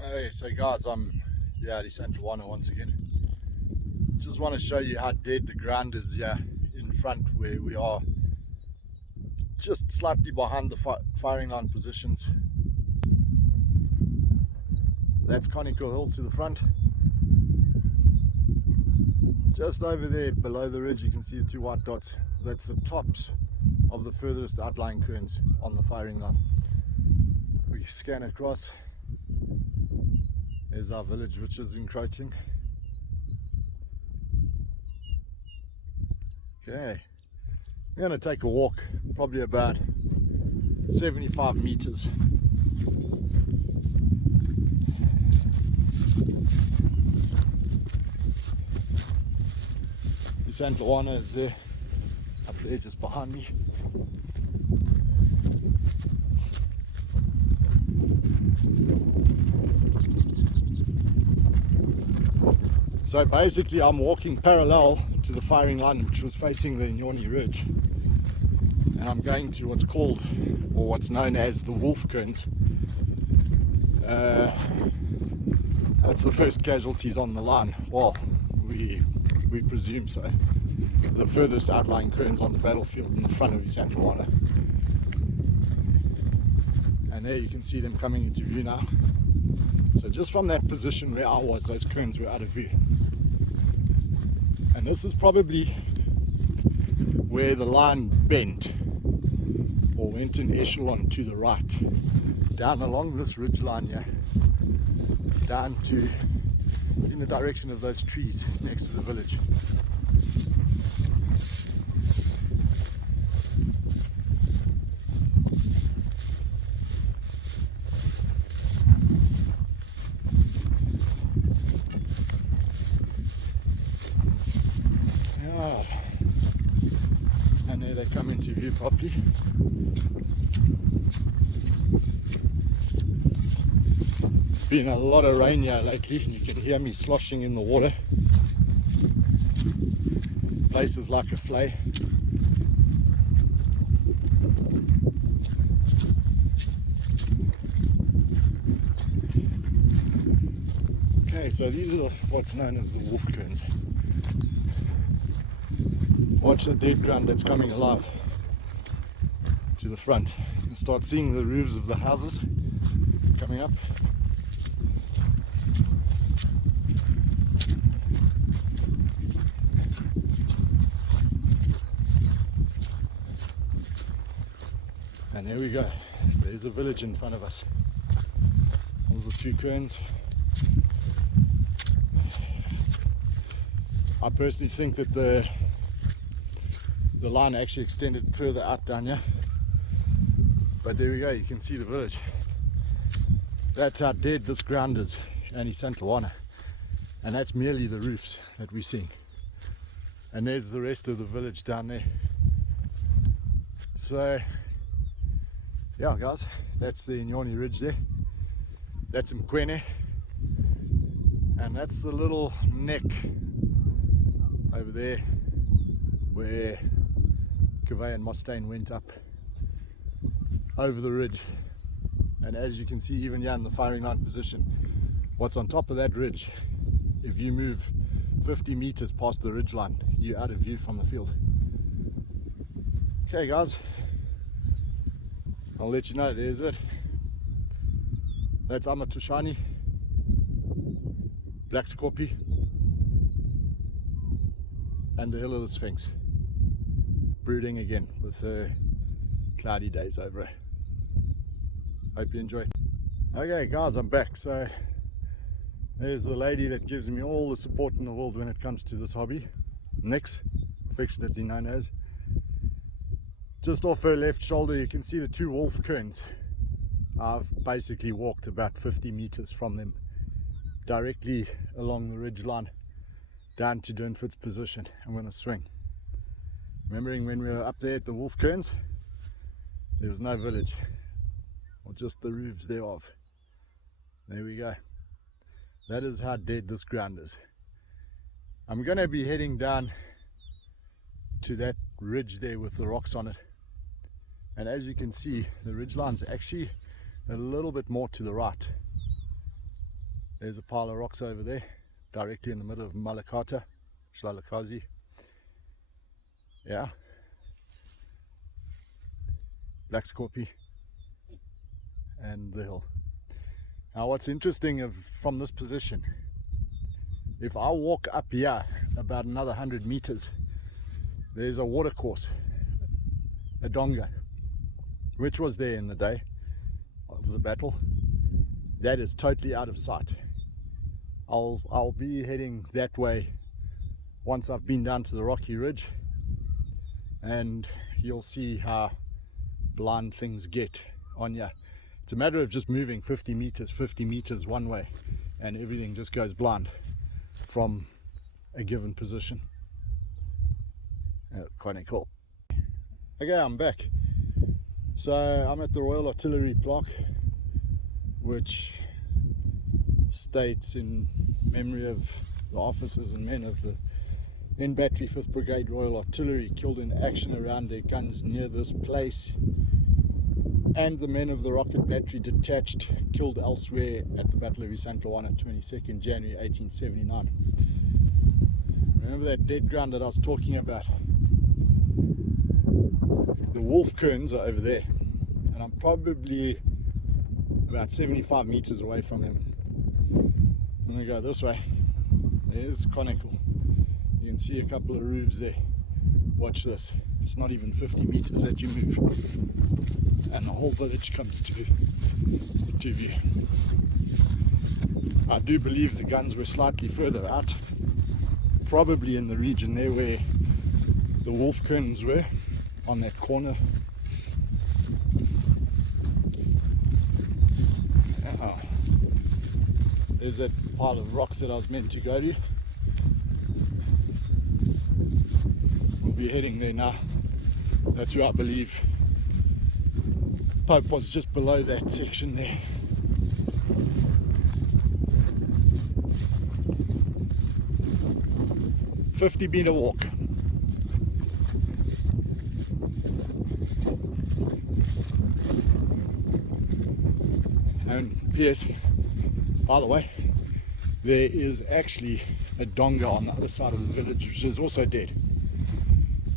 Okay, so guys, I'm at Isandlwana once again. Just want to show you how dead the ground is here in front where we are, just slightly behind the firing line positions. That's Conical Hill to the front. Just over there below the ridge you can see the two white dots. That's the tops of the furthest outlying cairns on the firing line. We scan across. There's our village which is encroaching. Okay, I'm going to take a walk, probably about 75 meters. Isandlwana is there, up there just behind me. So basically I'm walking parallel to the firing line which was facing the Inyoni Ridge, and I'm going to what's called, or what's known as, the wolf cairns. That's the first casualties on the line. Well, we presume so. The furthest outlying cairns on the battlefield in the front of Isandlwana. And there you can see them coming into view now. So just from that position where I was, those cairns were out of view. And this is probably where the line bent or went in echelon to the right, down along this ridge line here, down to in the direction of those trees next to the village. And there they come into view properly. Been a lot of rain here lately, and you can hear me sloshing in the water. Place is like a flay. Okay, so these are what's known as the wolf cairns. Watch the dead ground that's coming alive to the front. You can start seeing the roofs of the houses coming up. And there we go. There's a village in front of us. There's the two cairns. I personally think that the line actually extended further out down here, but there we go, you can see the village. That's how dead this ground is in Isandlwana, and that's merely the roofs that we're seeing. And there's the rest of the village down there. So yeah guys, that's the Inyoni Ridge there. That's Mkwene, and that's the little neck over there where Cavay and Mustaine went up over the ridge. And as you can see, even here in the firing line position, what's on top of that ridge, if you move 50 meters past the ridge line, you're out of view from the field. Okay guys, I'll let you know. There's it. That's Amatushani, Black Scorpie, and the Hill of the Sphinx, brooding again with cloudy days over it. Hope you enjoy. Okay guys, I'm back. So there's the lady that gives me all the support in the world when it comes to this hobby, Nix, affectionately known as. Just off her left shoulder you can see the two wolf cairns. I've basically walked about 50 meters from them, directly along the ridge line down to Durnford's position. I'm going to swing. Remembering when we were up there at the wolf cairns, there was no village, or just the roofs thereof. There we go. That is how dead this ground is. I'm going to be heading down to that ridge there with the rocks on it, and as you can see, the ridge line's actually a little bit more to the right. There's a pile of rocks over there, directly in the middle of Malakata, Shlalakazi. Yeah. Black Scorpio and the hill. Now what's interesting from this position, if I walk up here about another 100 meters, there's a water course, a donga, which was there in the day of the battle. That is totally out of sight. I'll be heading that way once I've been down to the rocky ridge, and you'll see how blind things get on you. It's a matter of just moving 50 meters one way, and everything just goes blind from a given position. Quite cool. Okay, I'm back. So I'm at the Royal Artillery plaque, which states in memory of the officers and men of the N Battery 5th Brigade Royal Artillery killed in action around their guns near this place, and the men of the Rocket Battery Detached killed elsewhere at the Battle of Isandlwana, 22nd January 1879. Remember that dead ground that I was talking about? The wolf cairns are over there, and I'm probably about 75 meters away from them. I'm going to go this way. There's Conical. You can see a couple of roofs there. Watch this. It's not even 50 meters that you move, and the whole village comes to view. I do believe the guns were slightly further out, probably in the region there where the wolf cairns were, on that corner. Oh, there's that pile of rocks that I was meant to go to. We'll be heading there now. That's where I believe Pope was, just below that section there. A 50-meter walk. And P.S. by the way, there is actually a donga on the other side of the village, which is also dead.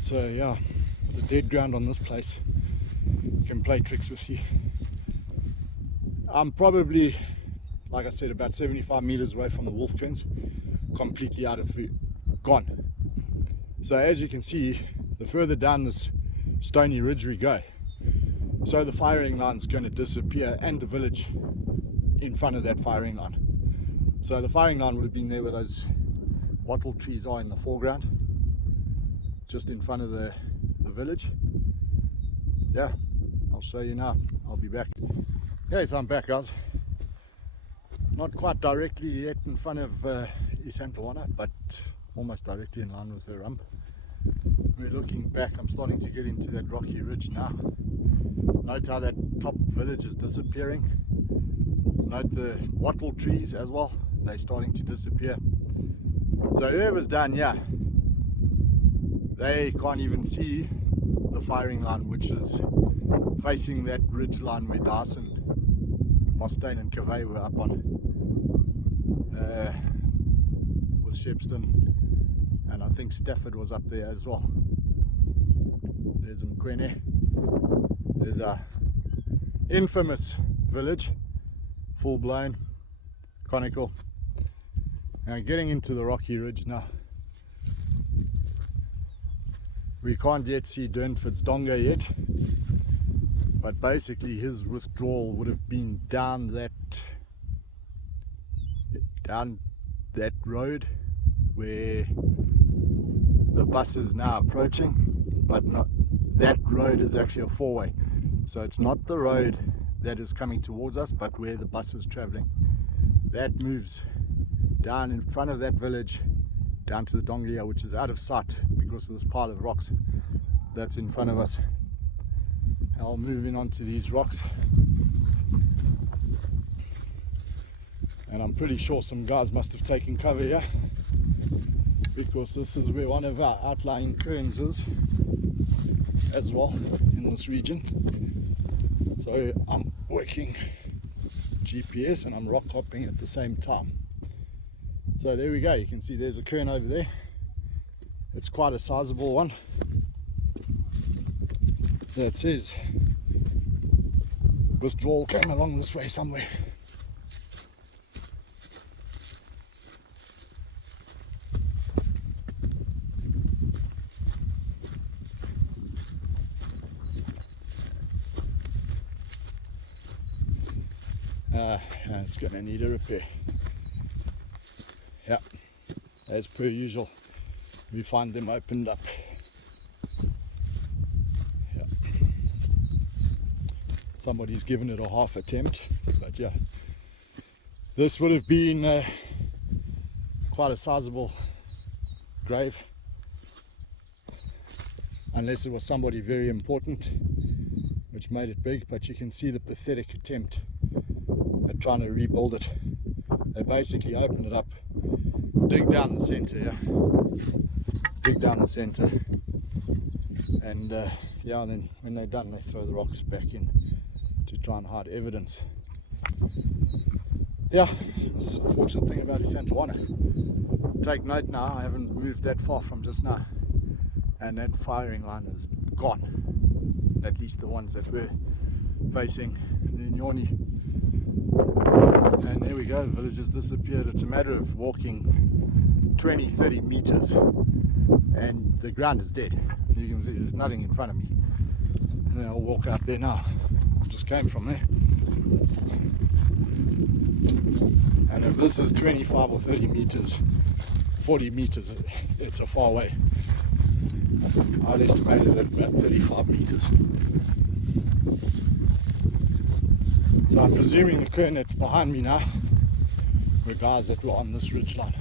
So yeah, the dead ground on this place can play tricks with you. I'm probably, like I said, about 75 meters away from the wolf cairns, completely out of view, gone. So as you can see, the further down this stony ridge we go, so the firing line's going to disappear, and the village in front of that firing line. So the firing line would have been there where those wattle trees are in the foreground, just in front of the village. Yeah, I'll show you now. I'll be back. Okay, so I'm back, guys. Not quite directly yet in front of Isandlwana, but almost directly in line with the rump. We're looking back. I'm starting to get into that rocky ridge now. Note how that top village is disappearing. Note the wattle trees as well. They're starting to disappear. So whoever's down here, they can't even see the firing line, which is facing that ridge line where Dyson, Mustaine and Cavey were up on, with Shepston, and I think Stafford was up there as well. There's Mkwene. There's a infamous village, full blown, conical. Now getting into the rocky ridge now. We can't yet see Durnford's donga yet, but basically his withdrawal would have been down that road where the bus is now approaching, but not that road is actually a four-way, so it's not the road that is coming towards us, but where the bus is traveling. That moves down in front of that village down to the donga, which is out of sight because of this pile of rocks that's in front of us. I'll move in onto these rocks, and I'm pretty sure some guys must have taken cover here, because this is where one of our outlying cairns is as well in this region. So I'm working GPS and I'm rock hopping at the same time. So there we go, you can see there's a cairn over there. It's quite a sizable one. That says withdrawal came along this way somewhere. It's going to need a repair. Yeah, as per usual, we find them opened up. Yeah. Somebody's given it a half attempt, but yeah, this would have been quite a sizable grave, unless it was somebody very important which made it big. But you can see the pathetic attempt at trying to rebuild it. They basically open it up, dig down the center, dig down the center, and yeah, then when they're done they throw the rocks back in to try and hide evidence. Yeah, that's the unfortunate thing about Isandlwana. Take note now, I haven't moved that far from just now, and that firing line is gone, at least the ones that were facing the Inyoni. And there we go, the village has disappeared. It's a matter of walking 20-30 meters and the ground is dead. You can see there's nothing in front of me. And I'll walk out there now. I just came from there. And if this is 25 or 30 meters, 40 meters, it's a far way. I'd estimate it at about 35 meters. So I'm presuming the cairn that's behind me now were guys that were on this ridge line.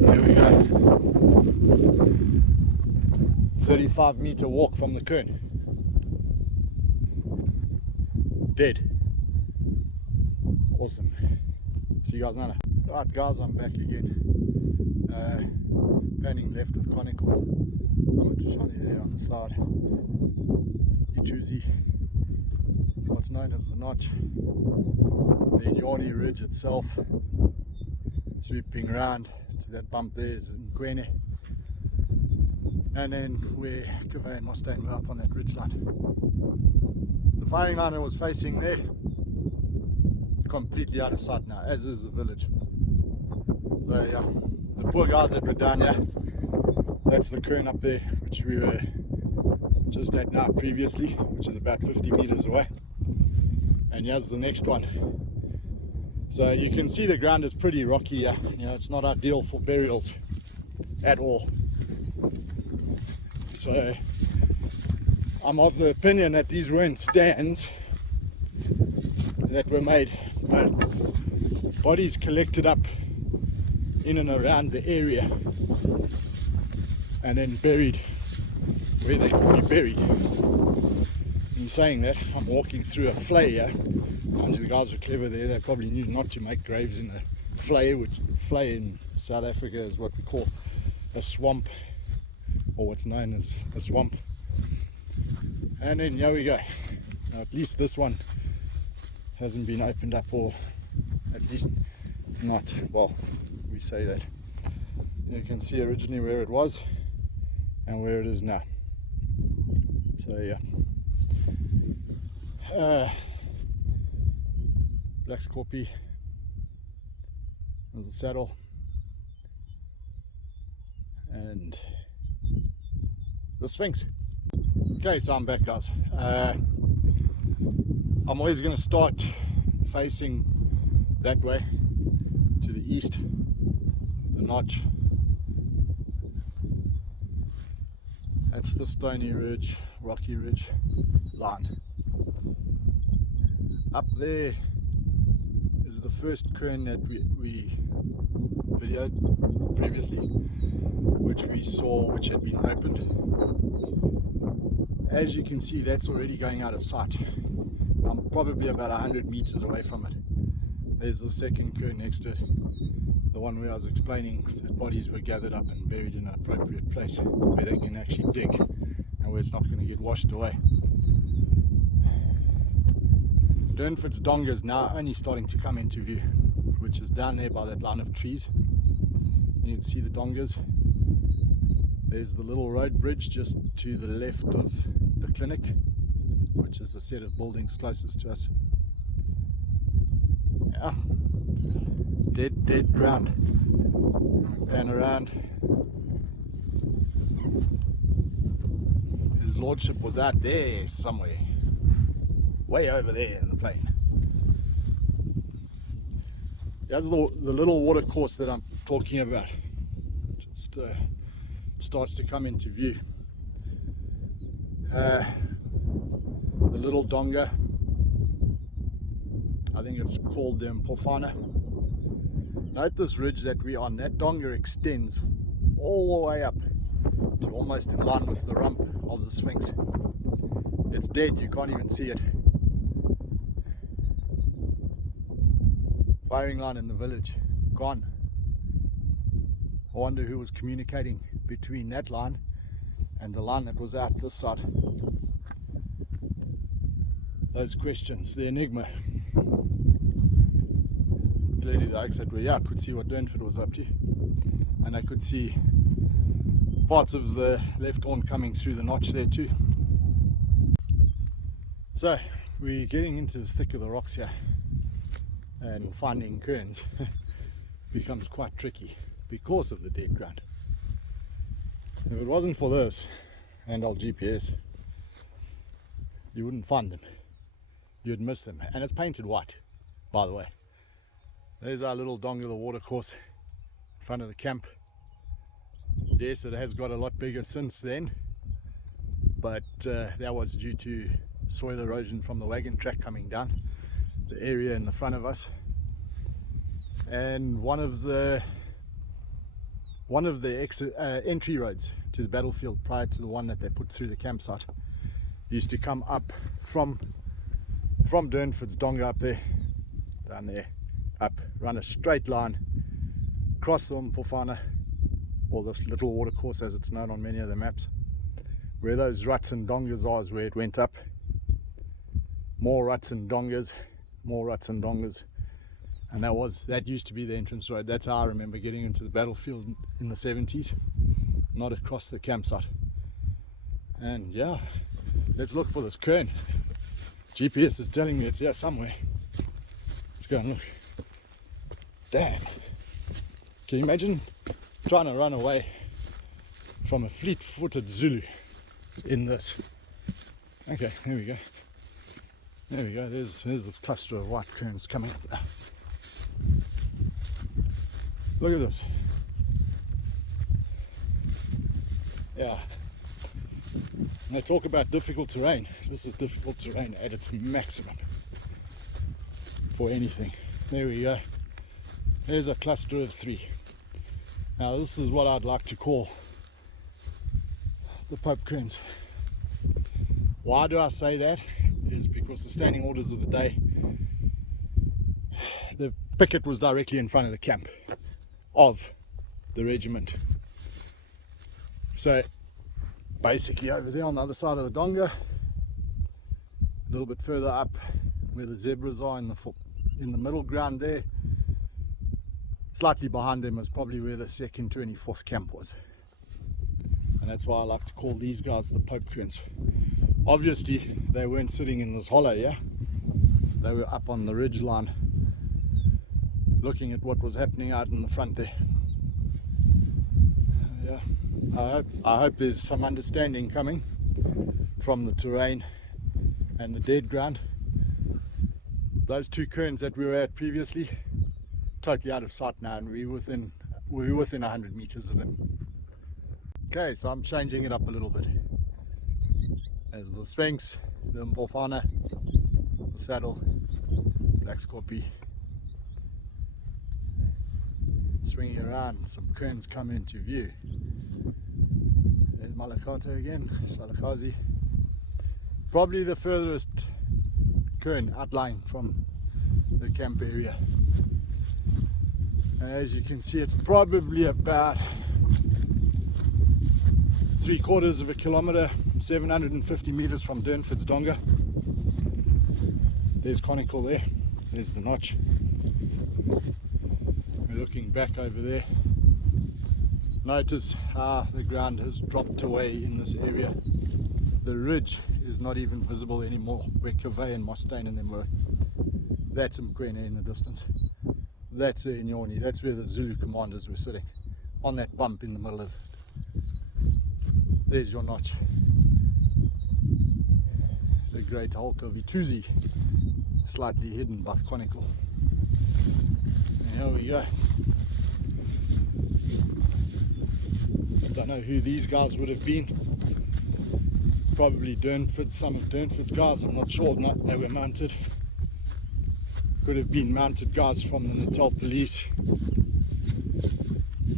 There we go. 35-meter walk from the cairn. Dead. Awesome. See you guys later. Right guys, I'm back again. Panning left with conical. I'm at Shani there on the side. Ichuzi, what's known as the notch. The Inyoni ridge itself, sweeping around to that bump there is Nkwene. And then where Kave and Mustang were up on that ridge line. The firing line I was facing there, completely out of sight now, as is the village. So yeah, the poor guys that were down here, that's the cairn up there, which we were just at now previously, which is about 50 meters away. And here's the next one. So you can see the ground is pretty rocky here. You know, it's not ideal for burials at all. So I'm of the opinion that these weren't stands that were made, but bodies collected up in and around the area and then buried where they could be buried. In saying that, I'm walking through a flay here. The guys were clever there, they probably knew not to make graves in a flay, which flay in South Africa is what we call a swamp, or what's known as a swamp. And then here we go. Now, at least this one hasn't been opened up, or at least not, well, we say that. You can see originally where it was and where it is now. So yeah, Black Scorpio, there's the saddle, and the Sphinx. Okay, so I'm back guys. I'm always going to start facing that way to the east, the notch. That's the stony ridge, rocky ridge line. Up there is the first cairn that we videoed previously, which we saw, which had been opened. As you can see, that's already going out of sight. I'm probably about 100 meters away from it. There's the second cairn next to it. the one where I was explaining that bodies were gathered up and buried in an appropriate place where they can actually dig and where it's not going to get washed away. Durnford's Donga is now only starting to come into view, which is down there by that line of trees. You can see the Dongas. There's the little road bridge just to the left of the clinic, which is the set of buildings closest to us. Yeah, dead ground. Pan around. His lordship was out there somewhere, way over there in the plain. That's the little water course that I'm talking about. Just starts to come into view. The little Donga, I think it's called the Mpofana. Note this ridge that we're on. That Donga extends all the way up to almost in line with the rump of the Sphinx. It's dead, you can't even see it. Firing line in the village, gone. I wonder who was communicating between that line and the line that was out this side. Those questions, the enigma. Clearly the oaks that were here could see what Durnford was up to, and I could see parts of the left horn coming through the notch there too. So we're getting into the thick of the rocks here, and finding cairns becomes quite tricky because of the dead ground. If it wasn't for this and our GPS, you wouldn't find them. You'd miss them. And it's painted white, by the way. There's our little Donga, the water course in front of the camp. Yes, it has got a lot bigger since then, but that was due to soil erosion from the wagon track coming down the area in the front of us. And one of the entry roads to the battlefield prior to the one that they put through the campsite used to come up from Durnford's Donga up there, down there, up, run a straight line, cross the Mpofana, or this little water course as it's known on many of the maps. Where those ruts and dongas are is where it went up. More ruts and dongas, more ruts and dongas. And that used to be the entrance road. That's how I remember getting into the battlefield in the 70s, not across the campsite. And yeah, let's look for this cairn. GPS is telling me it's here somewhere. Let's go and look. Damn. Can you imagine trying to run away from a fleet-footed Zulu in this? Okay, here we go. There we go. There's a cluster of white cairns coming up. Look at this. Yeah. When I talk about difficult terrain, this is difficult terrain at its maximum for anything. There we go. There's a cluster of 3. Now this is what I'd like to call the Pope cairns. Why do I say that? Is because the standing orders of the day, the picket was directly in front of the camp of the regiment. So basically over there on the other side of the Donga, a little bit further up where the zebras are in the middle ground there, slightly behind them is probably where the 2nd 24th camp was. And that's why I like to call these guys the Pope cairns. Obviously they weren't sitting in this hollow here, they were up on the ridge line looking at what was happening out in the front there. Yeah, I hope there's some understanding coming from the terrain and the dead ground. Those 2 cairns that we were at previously, totally out of sight now, and we're within 100 meters of them. Okay, so I'm changing it up a little bit. There's the Sphinx, the Mpofana, the saddle, Black Scorpio. Swinging around, some cairns come into view. There's Malakato again, Shalakazi. Probably the furthest cairn outlying from the camp area. As you can see, it's probably about 3/4 of a kilometer, 750 meters from Durnford's Donga. There's Conical there, there's the notch. We're looking back over there. Notice how the ground has dropped away in this area. The ridge is not even visible anymore where Cavey and Mustaine and them were. That's Mkwene in the distance. That's Inyoni. That's where the Zulu commanders were sitting, on that bump in the middle of it. There's your notch. The great hulk of Ituzi, slightly hidden by Conical. And here we go. I don't know who these guys would have been. Probably Durnford, some of Durnford's guys, I'm not sure. No, they were mounted. Could have been mounted guys from the Natal police.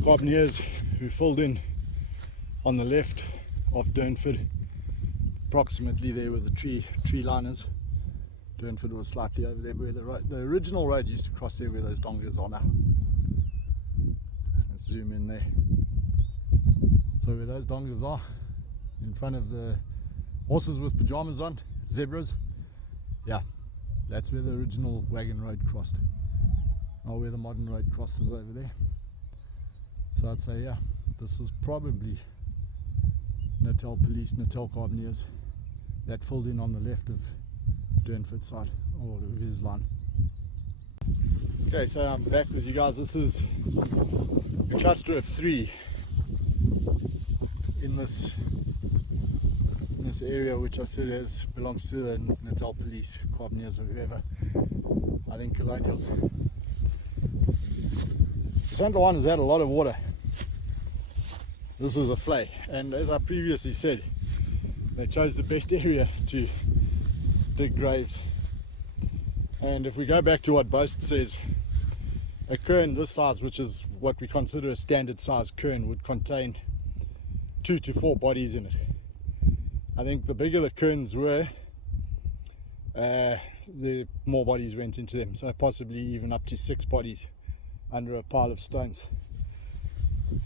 Carbineers who filled in on the left of Durnford. Approximately there were the tree liners. Durnford was slightly over there where the original road used to cross there where those dongas are now. Let's zoom in there. So where those dongas are, in front of the horses with pajamas on, zebras, yeah, that's where the original wagon road crossed. Not where the modern road crosses over there. So I'd say, yeah, this is probably Natal police, Natal Carbineers that filled in on the left of Durnford's side, or of his line. Okay, so I'm back with you guys. This is a cluster of 3 in this area, which I said belongs to the Natal police, Carbineers or whoever. I think colonials. Isandlwana has had a lot of water. This is a flay, and as I previously said, they chose the best area to dig graves. And if we go back to what Boast says, a cairn this size, which is what we consider a standard size cairn, would contain 2 to 4 bodies in it. I think the bigger the cairns were, the more bodies went into them, so possibly even up to 6 bodies under a pile of stones.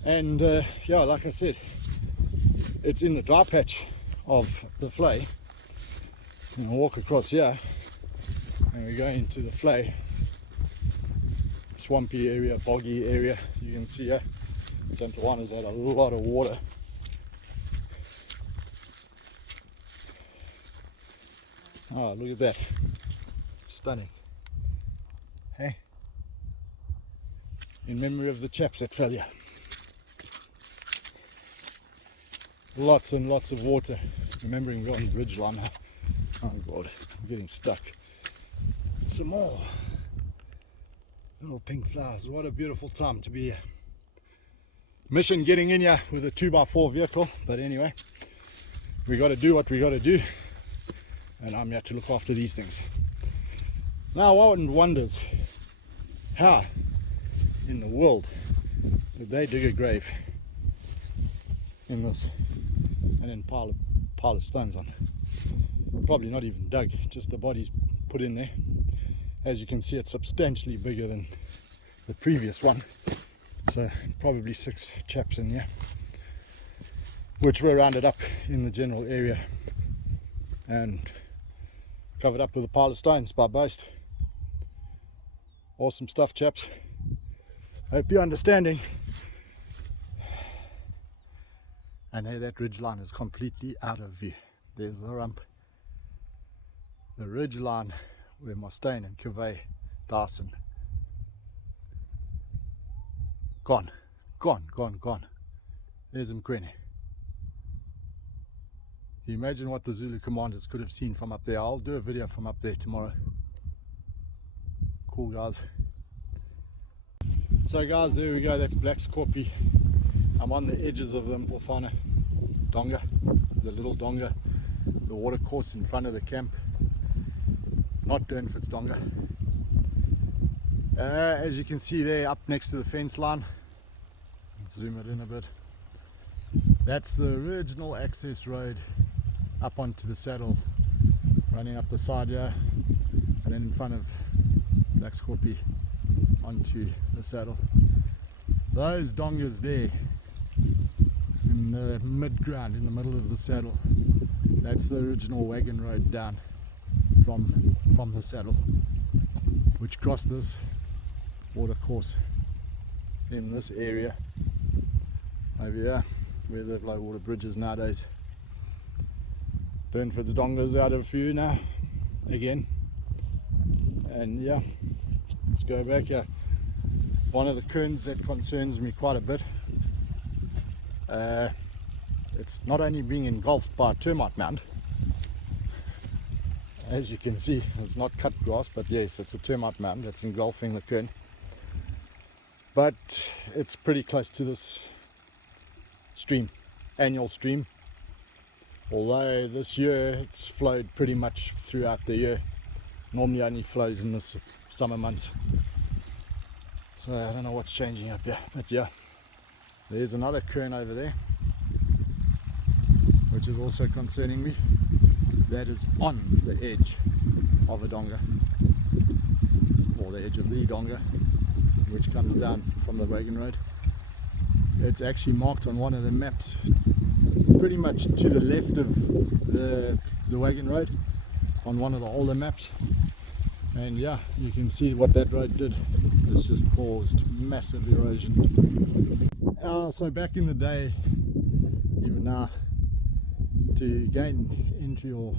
And yeah, like I said, it's in the dry patch of the flay. And I walk across here and we go into the flay, swampy area, boggy area. You can see here Isandlwana's had a lot of water. Oh, look at that. Stunning. Hey? In memory of the chaps that fell here. Lots and lots of water. Remembering we're on the ridge line now. Oh God, I'm getting stuck. Some more little pink flowers. What a beautiful time to be here. Mission getting in here with a 2x4 vehicle, but anyway, we got to do what we got to do. And I'm here to look after these things. Now one wonders, how in the world did they dig a grave in this and then pile of stones on? Probably not even dug, just the bodies put in there. As you can see, it's substantially bigger than the previous one, so probably 6 chaps in here, which were rounded up in the general area and covered up with a pile of stones by Boast. Awesome stuff, chaps. Hope you're understanding. And hey, that ridge line is completely out of view. There's the rump. The ridge line where Mustaine and Cavey, Dyson. Gone. There's Mkwene. Can you imagine what the Zulu commanders could have seen from up there? I'll do a video from up there tomorrow. Cool, guys. So guys, there we go. That's Black's Kopje. I'm on the edges of the Mfana Donga, the little Donga, the water course in front of the camp. Not Durnford's Donga. As you can see there, up next to the fence line. Let's zoom it in a bit. That's the original access road up onto the saddle, running up the side here, and then in front of Black's Kopje onto the saddle. Those dongas there in the mid-ground, in the middle of the saddle, that's the original wagon road down from the saddle, which crossed this water course in this area over here where the low water bridges nowadays. Burnford's donga's out of view now again, and yeah, let's go back here. One of the cairns that concerns me quite a bit, it's not only being engulfed by a termite mound, as you can see. It's not cut grass, but yes, it's a termite mound that's engulfing the cairn, but it's pretty close to this stream, annual stream, although this year it's flowed pretty much throughout the year. Normally only flows in the summer months, so I don't know what's changing up here, but yeah, there's another cairn over there which is also concerning me. That is on the edge of a donga, or the edge of the donga, which comes down from the wagon road. It's actually marked on one of the maps pretty much to the left of the wagon road on one of the older maps, and yeah, you can see what that road did. It's just caused massive erosion. So back in the day, even now, to gain entry or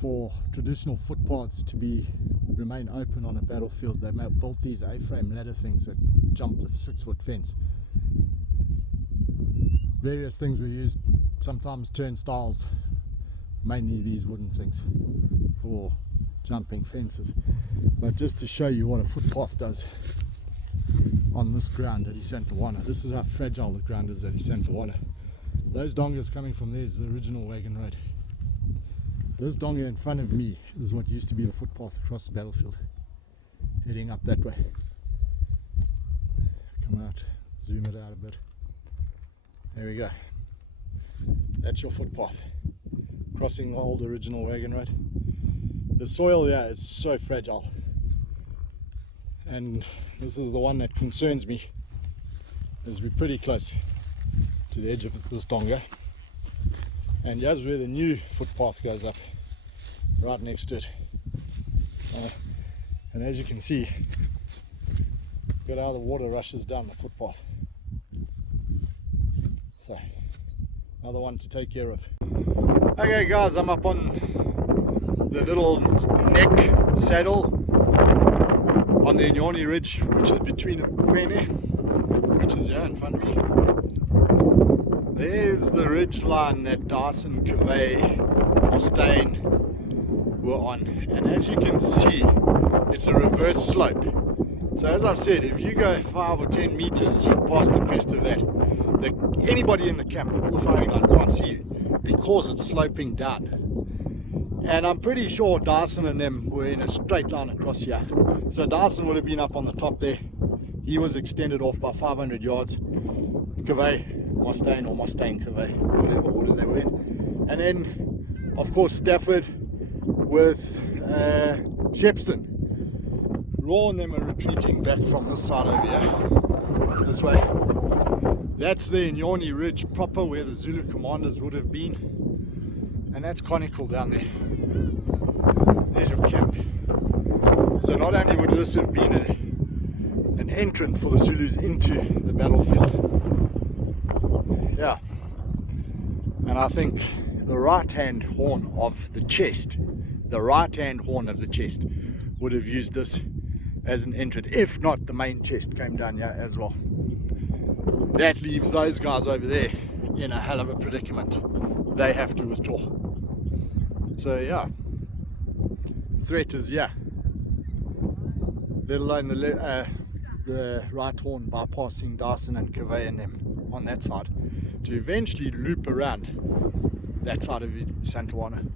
for traditional footpaths to remain open on a battlefield, they built these A-frame ladder things that jump the 6-foot fence. Various things were used, sometimes turnstiles, mainly these wooden things for jumping fences. But just to show you what a footpath does on this ground at Isandlwana, this is how fragile the ground is at Isandlwana. Those dongas coming from there is the original wagon road. This donga in front of me is what used to be the footpath across the battlefield, heading up that way. Come out, zoom it out a bit. There we go. That's your footpath, crossing the old original wagon road. The soil here is so fragile, and this is the one that concerns me, as we're pretty close to the edge of this donga, and here's where the new footpath goes up, right next to it. And as you can see, look at how the water rushes down the footpath. So, another one to take care of. Okay guys, I'm up on the little neck saddle on the Inyoni Ridge, which is between Kwene, which is here in front of me. There's the ridge line that Dyson, Cavey, Mustaine were on, and as you can see, it's a reverse slope. So as I said, if you go 5 or 10 meters past the crest of that, anybody in the camp, all the firing line, can't see you because it's sloping down. And I'm pretty sure Dyson and them were in a straight line across here. So Dyson would have been up on the top there. He was extended off by 500 yards. Cavey, Mustaine, or Mustaine Cavey, whatever order they were in. And then, of course, Stafford with Shepston. Law and them are retreating back from this side over here, this way. That's the Inyoni Ridge proper, where the Zulu commanders would have been, and that's conical down there. There's your camp. So not only would this have been an entrant for the Zulus into the battlefield, yeah, and I think the right hand horn of the chest, would have used this as an entrant, if not the main chest came down here as well. That leaves those guys over there in a hell of a predicament. They have to withdraw. So yeah, threat is yeah, let alone the right horn bypassing Dyson and Cavey and them on that side to eventually loop around that side of Isandlwana.